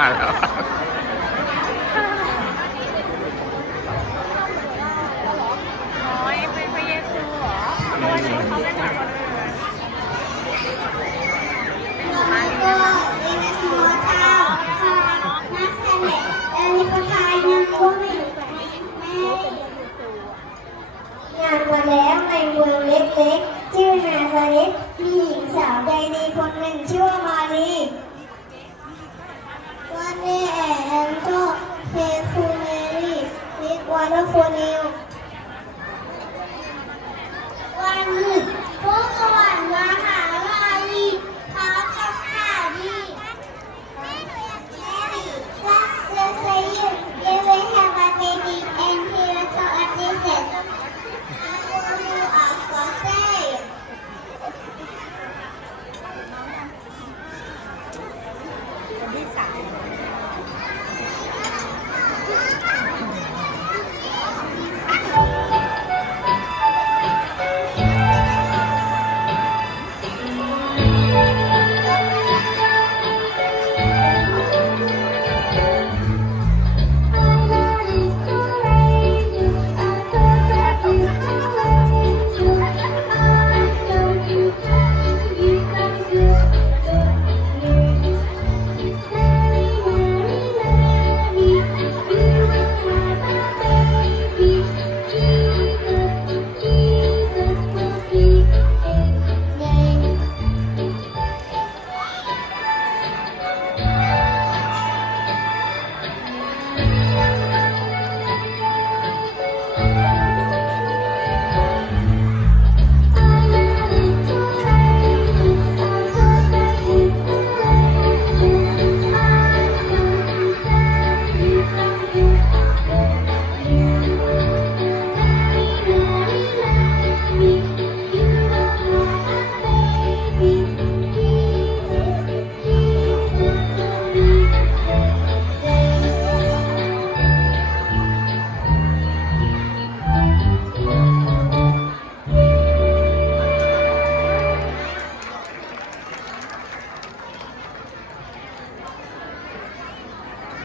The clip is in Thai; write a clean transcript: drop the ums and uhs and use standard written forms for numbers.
มาแล้ว อ๋อเป็นพระเยซูเหรอเพราะว่าชุดเขาไม่เหมือนคนอื่น แล้วก็เรียนนักศึกษาค่ะนักแสดงและนิพพานยังก็ไม่เหมือนแม่งานมาแล้วในเมืองเล็กๆชื่อนาซาเรตมีหญิงสาวใจดีคนหนึ่งชื่อว่ามารีวันนี้แอนก็เทคูเมรี่วิกวันโคนิว